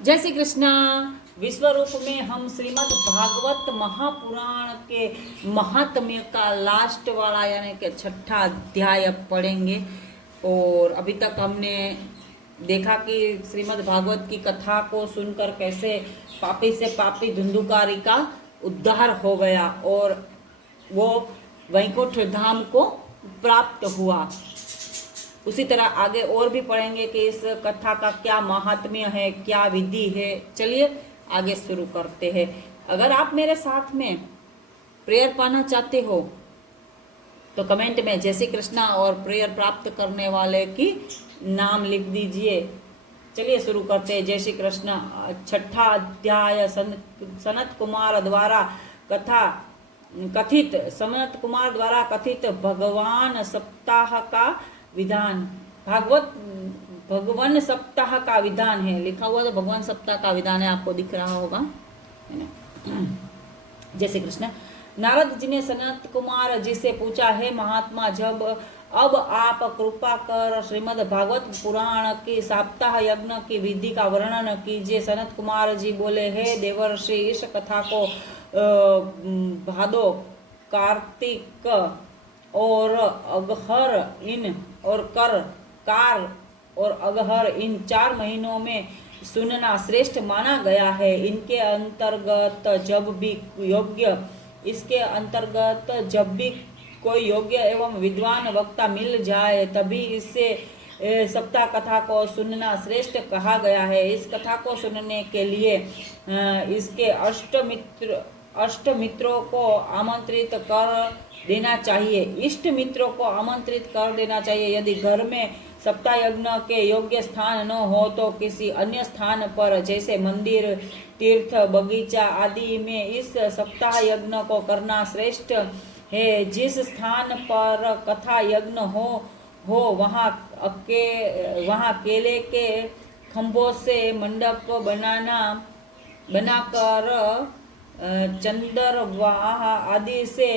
जय श्री कृष्णा। विश्व रूप में हम श्रीमद् भागवत महापुराण के महात्म्य का लास्ट वाला यानी कि छठा अध्याय पढ़ेंगे। और अभी तक हमने देखा कि श्रीमद् भागवत की कथा को सुनकर कैसे पापी से पापी धुंधुकारी का उद्धार हो गया और वो वैकुंठ धाम को प्राप्त हुआ। उसी तरह आगे और भी पढ़ेंगे कि इस कथा का क्या महात्म्य है, क्या विधि है। चलिए आगे शुरू करते हैं। अगर आप मेरे साथ में प्रेयर पाना चाहते हो तो कमेंट में जय श्री कृष्णा और प्रेयर प्राप्त करने वाले की नाम लिख दीजिए। चलिए शुरू करते हैं। जय श्री कृष्ण। छठा अध्याय सनत कुमार द्वारा कथित भगवान सप्ताह का विधान। भगवान सप्ताह का विधान है, लिखा हुआ तो भगवान सप्ताह का विधान है, आपको दिख रहा होगा, है ना। जय श्री कृष्ण। नारद जी ने सनत कुमार जी से पूछा, है महात्मा, जब अब आप कृपा कर श्रीमद् भागवत पुराण की सप्ताह यज्ञ की विधि का वर्णन कीजिए। सनत कुमार जी बोले, हे देवर्षि, इस कथा को भादो, कार्तिक और अगहर और अगहर इन 4 महीनों में सुनना श्रेष्ठ माना गया है। इसके अंतर्गत जब भी कोई योग्य एवं विद्वान वक्ता मिल जाए तभी इससे सप्ताह कथा को सुनना श्रेष्ठ कहा गया है। इस कथा को सुनने के लिए इसके अष्ट मित्रों को आमंत्रित कर देना चाहिए। इष्ट मित्रों को आमंत्रित कर देना चाहिए। यदि घर में सप्ताह यज्ञ के योग्य स्थान न हो तो किसी अन्य स्थान पर, जैसे मंदिर, तीर्थ, बगीचा आदि में इस सप्ताह यज्ञ को करना श्रेष्ठ है। जिस स्थान पर कथा यज्ञ हो वहाँ केले के खंभों से मंडप बनाकर चंदरवाह आदि से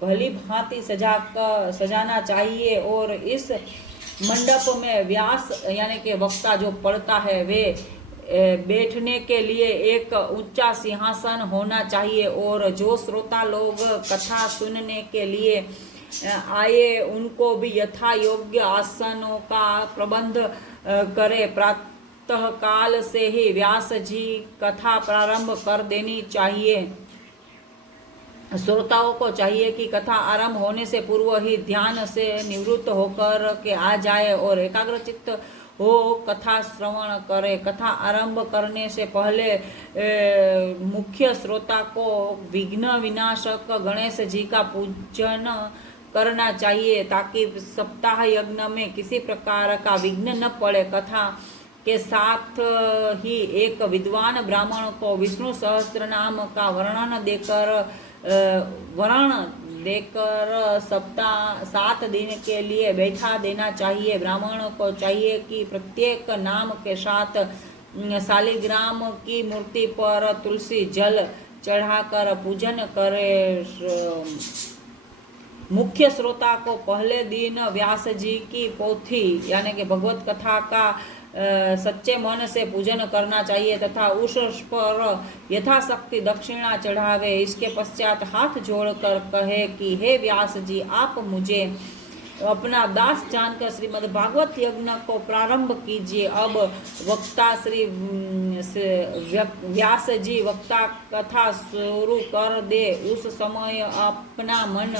भली भांति सजाना चाहिए। और इस मंडप में व्यास यानी कि वक्ता जो पढ़ता है वे बैठने के लिए एक ऊंचा सिंहासन होना चाहिए। और जो श्रोता लोग कथा सुनने के लिए आए उनको भी यथा योग्य आसनों का प्रबंध करे। प्रातः काल से ही व्यास जी कथा प्रारंभ कर देनी चाहिए। श्रोताओं को चाहिए कि कथा आरंभ होने से पूर्व ही ध्यान से निवृत्त होकर के आ जाए और एकाग्रचित्त हो कथा श्रवण करे। कथा आरंभ करने से पहले मुख्य श्रोता को विघ्न विनाशक गणेश जी का पूजन करना चाहिए ताकि सप्ताह यज्ञ में किसी प्रकार का विघ्न न पड़े। कथा के साथ ही एक विद्वान ब्राह्मण को विष्णु सहस्त्र नाम का वर्ण देकर सप्ताह 7 दिन के लिए बैठा देना चाहिए। ब्राह्मण को चाहिए कि प्रत्येक नाम के साथ शालिग्राम की मूर्ति पर तुलसी जल चढ़ाकर पूजन करे। मुख्य श्रोता को पहले दिन व्यास जी की पोथी यानी कि भगवत कथा का सच्चे मन से पूजन करना चाहिए तथा उस पर यथाशक्ति दक्षिणा चढ़ावे। इसके पश्चात हाथ जोड़कर कहे कि हे व्यास जी, आप मुझे अपना दास जानकर श्रीमद् भागवत यज्ञ को प्रारंभ कीजिए। अब वक्ता श्री व्यास जी वक्ता कथा शुरू कर दे। उस समय अपना मन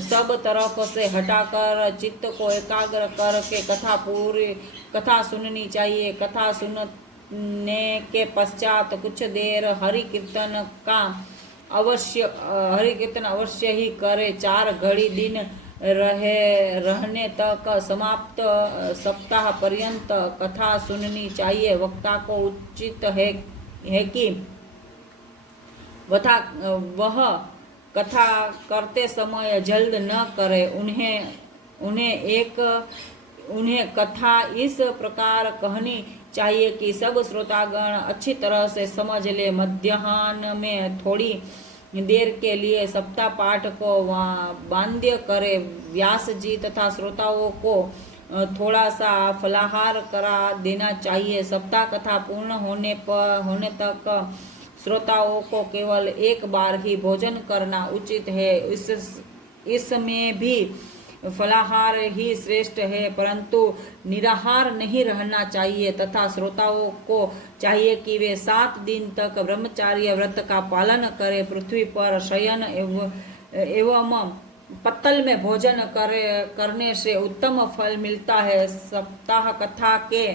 सब तरफ से हटाकर चित्त को एकाग्र करके कथा सुननी चाहिए। कथा सुनने के पश्चात कुछ देर हरि कीर्तन अवश्य ही करे। 4 घड़ी दिन रहने तक समाप्त सप्ताह पर्यंत कथा सुननी चाहिए। वक्ता को उचित है कि वह कथा करते समय जल्द न करे। उन्हें कथा इस प्रकार कहनी चाहिए कि सब श्रोतागण अच्छी तरह से समझ ले। मध्याह्न में थोड़ी देर के लिए सप्ताह पाठ को बाध्य करे। व्यास जी तथा श्रोताओं को थोड़ा सा फलाहार करा देना चाहिए। सप्ताह कथा पूर्ण होने तक श्रोताओं को केवल एक बार ही भोजन करना उचित है। इसमें भी फलाहार ही श्रेष्ठ है, परंतु निराहार नहीं रहना चाहिए तथा श्रोताओं को चाहिए कि वे 7 दिन तक ब्रह्मचार्य व्रत का पालन करें। पृथ्वी पर शयन एवं पत्तल में भोजन करने से उत्तम फल मिलता है। सप्ताह कथा के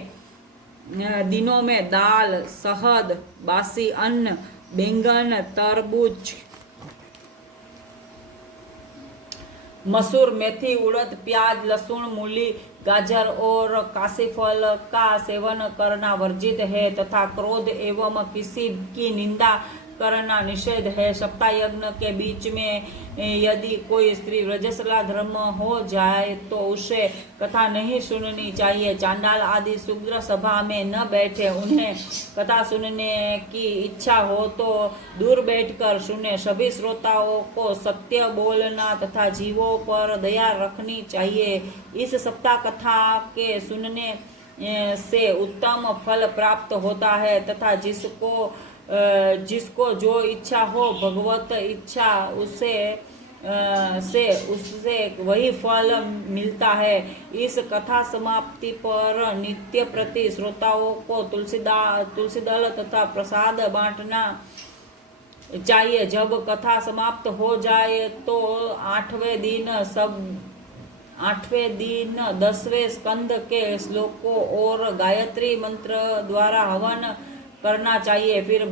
दिनों में दाल, शहद, बासी अन्न, बैंगन, तरबूज, मसूर, मेथी, उड़द, प्याज, लहसुन, मूली, गाजर और काशीफल का सेवन करना वर्जित है तथा क्रोध एवं किसी की निंदा करना निषेध है। सप्ताह यज्ञ के बीच में यदि कोई स्त्री व्रजशला धर्म हो जाए तो उसे कथा नहीं सुननी चाहिए। चांडाल आदि शूद्र सभा में न बैठे, उन्हें कथा सुनने की इच्छा हो तो दूर बैठकर सुने। सभी श्रोताओं को सत्य बोलना तथा जीवों पर दया रखनी चाहिए। इस सप्ताह कथा के सुनने से उत्तम फल प्राप्त होता है तथा जिसको जो इच्छा हो भगवत इच्छा उससे वही फल मिलता है। इस कथा समाप्ति पर नित्य प्रति श्रोताओं को तुलसी दल तथा प्रसाद बांटना चाहिए। जब कथा समाप्त हो जाए तो 8वें दिन 10वें स्कंद के श्लोकों और गायत्री मंत्र द्वारा हवन करना चाहिए। फिर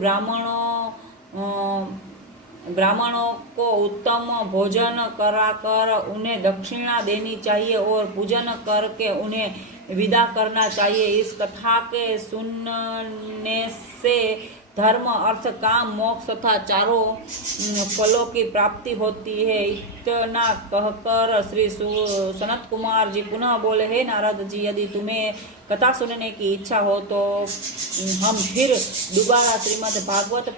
ब्राह्मणों को उत्तम भोजन कराकर उन्हें दक्षिणा देनी चाहिए और पूजन करके उन्हें विदा करना चाहिए। इस कथा के सुनने से धर्म, अर्थ, काम, मोक्ष तथा चारों फलों की प्राप्ति होती है। इतना कहकर श्री सनत कुमार जी पुनः बोले, हे नारद जी, यदि तुम्हें कथा सुनने की इच्छा हो तो हम फिर दोबारा श्रीमद् भागवत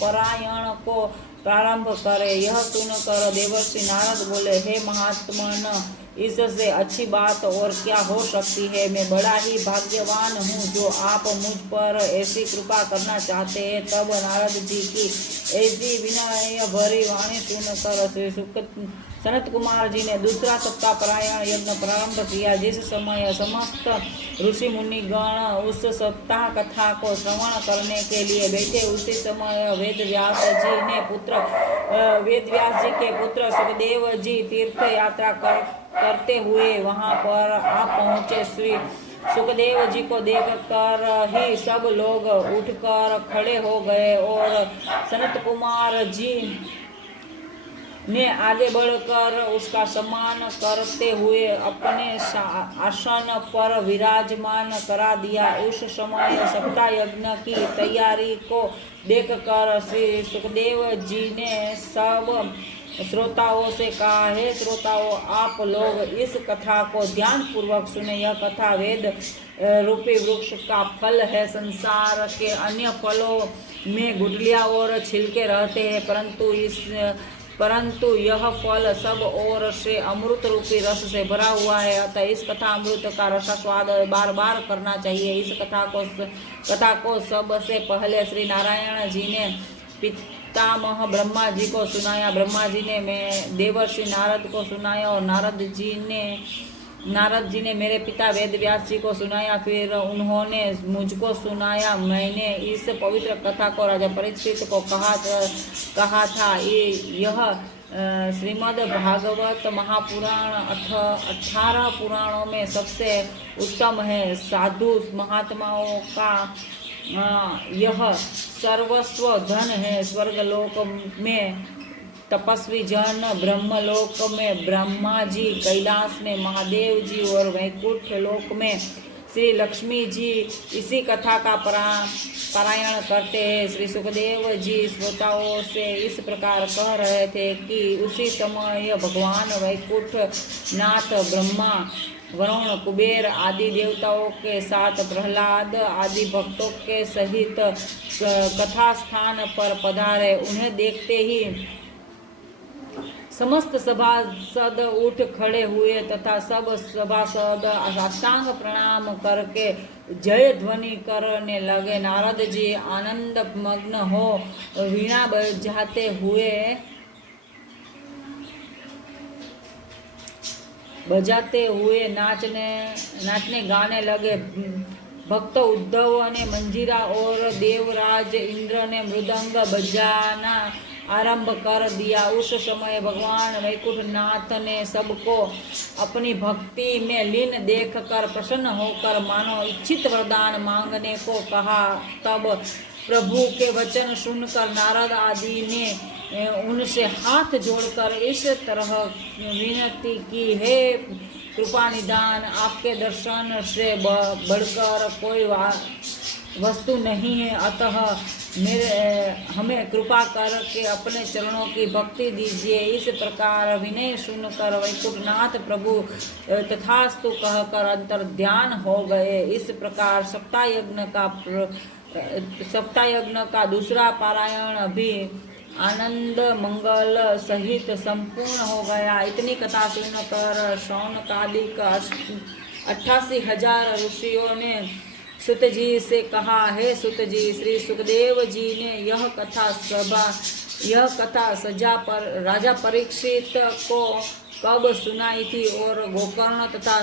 पारायण को प्रारंभ करें। यह सुनकर देवर्षि नारद बोले, हे महात्मन, इससे अच्छी बात और क्या हो सकती है। मैं बड़ा ही भाग्यवान हूँ जो आप मुझ पर ऐसी कृपा करना चाहते हैं। तब नारद जी की ऐसी विनय भरी वाणी सुनकर श्री सनत कुमार जी ने दूसरा सप्ताह पारायण यज्ञ प्रारंभ किया। जिस समय समस्त ऋषि मुनि गण उस सप्ताह कथा को श्रवण करने के लिए बैठे, उसी समय वेदव्यास जी के पुत्र सुखदेव जी तीर्थ यात्रा करते हुए वहां पर आ पहुंचे। श्री सुखदेव जी को देखकर ही सब लोग उठकर खड़े हो गए और सनत कुमार जी ने आगे बढ़कर उसका सम्मान करते हुए अपने आसन पर विराजमान करा दिया। उस समय सप्ताह यज्ञ की तैयारी को देखकर श्री सुखदेव जी ने सब श्रोताओं से कहा, हे श्रोताओं, आप लोग इस कथा को ध्यान पूर्वक सुने। यह कथा वेद रूपी वृक्ष का फल है। संसार के अन्य फलों में गुठलियां और छिलके रहते हैं, परंतु यह फल सब ओर से अमृत रूपी रस से भरा हुआ है। अतः इस कथा अमृत का रसास्वाद बार बार करना चाहिए। इस कथा को सबसे पहले श्री नारायण जी ने पितामह ब्रह्मा जी को सुनाया। ब्रह्मा जी ने देवर्षि नारद को सुनाया और नारद जी ने मेरे पिता वेदव्यास जी को सुनाया। फिर उन्होंने मुझको सुनाया। मैंने इस पवित्र कथा को राजा परीक्षित को कहा था। यह श्रीमद् भागवत महापुराण 18 पुराणों में सबसे उत्तम है। साधु महात्माओं का यह सर्वस्व धन है। स्वर्गलोक में तपस्वी जन, ब्रह्मलोक में ब्रह्मा जी, कैलाश में महादेव जी और वैकुंठ लोक में श्री लक्ष्मी जी इसी कथा का पारायण करते हैं। श्री सुखदेव जी श्रोताओं से इस प्रकार कह रहे थे कि उसी समय भगवान वैकुंठ नाथ ब्रह्मा, वरुण, कुबेर आदि देवताओं के साथ प्रहलाद आदि भक्तों के सहित कथा स्थान पर पधारे। उन्हें देखते ही समस्त सभासद उठ खड़े हुए तथा सब सभासद साष्टांग प्रणाम करके जय ध्वनि करने लगे। नारद जी आनंद मग्न हो वीणा बजाते हुए नाचने गाने लगे। भक्त उद्धव ने मंजीरा और देवराज इंद्र ने मृदंग बजाना आरंभ कर दिया। उस समय भगवान वैकुंठनाथ ने सबको अपनी भक्ति में लीन देखकर प्रसन्न होकर मानो इच्छित वरदान मांगने को कहा। तब प्रभु के वचन सुनकर नारद आदि ने उनसे हाथ जोड़कर इस तरह विनती की, हे कृपा निदान, आपके दर्शन से बढ़कर कोई वस्तु नहीं है, अतः हमें कृपा करके अपने चरणों की भक्ति दीजिए। इस प्रकार विनय सुनकर वैकुंठनाथ प्रभु तथास्तु कहकर अंतर्ध्यान हो गए। इस प्रकार सप्तायज्ञ का दूसरा पारायण भी आनंद मंगल सहित संपूर्ण हो गया। इतनी कथा सुनकर शौनकादिक 88,000 ऋषियों ने सुत जी से कहा, हे सुत जी, श्री सुखदेव जी ने यह कथा सजा पर राजा परीक्षित को कब सुनाई थी और गोकर्ण तथा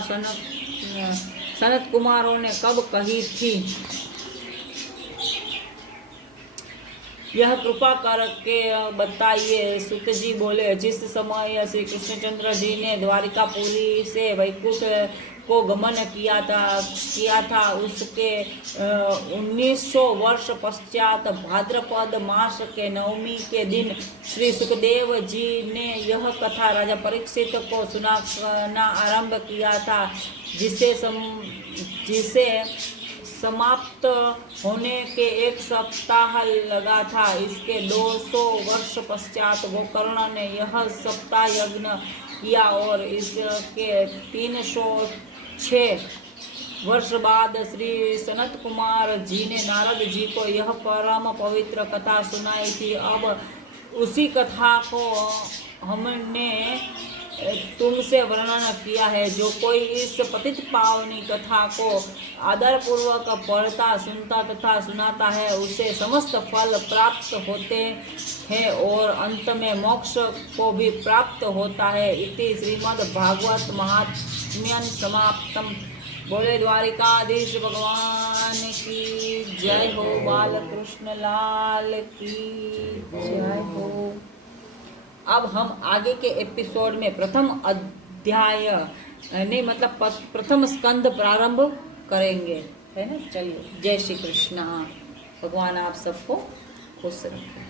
सनत कुमारों ने कब कही थी, यह कृपा करके बताइए। सुत जी बोले, जिस समय श्री कृष्णचंद्र जी ने द्वारिकापुरी से वैकुंठ को गमन किया था उसके 1900 वर्ष पश्चात भाद्रपद मास के नवमी के दिन श्री सुखदेव जी ने यह कथा राजा परीक्षित को सुनाना आरंभ किया था, जिसे समाप्त होने के 1 सप्ताह लगा था। इसके 200 वर्ष पश्चात गोकर्ण ने यह सप्ताह यज्ञ किया और इसके 306 वर्ष बाद श्री सनत कुमार जी ने नारद जी को यह परम पवित्र कथा सुनाई थी। अब उसी कथा को हमने तुमसे वर्णन किया है। जो कोई इस पतित पावनी कथा को आदर पूर्वक पढ़ता, सुनता तथा सुनाता है, उसे समस्त फल प्राप्त होते हैं और अंत में मोक्ष को भी प्राप्त होता है। इति श्रीमद् भागवत महात्म्यं समाप्तम। बोले द्वारिकाधीश भगवान की जय हो, बालकृष्ण लाल की जय हो। अब हम आगे के एपिसोड में प्रथम अध्याय नहीं मतलब प्रथम स्कंद प्रारंभ करेंगे, है ना। चलिए, जय श्री कृष्ण। भगवान आप सबको खुश रखें।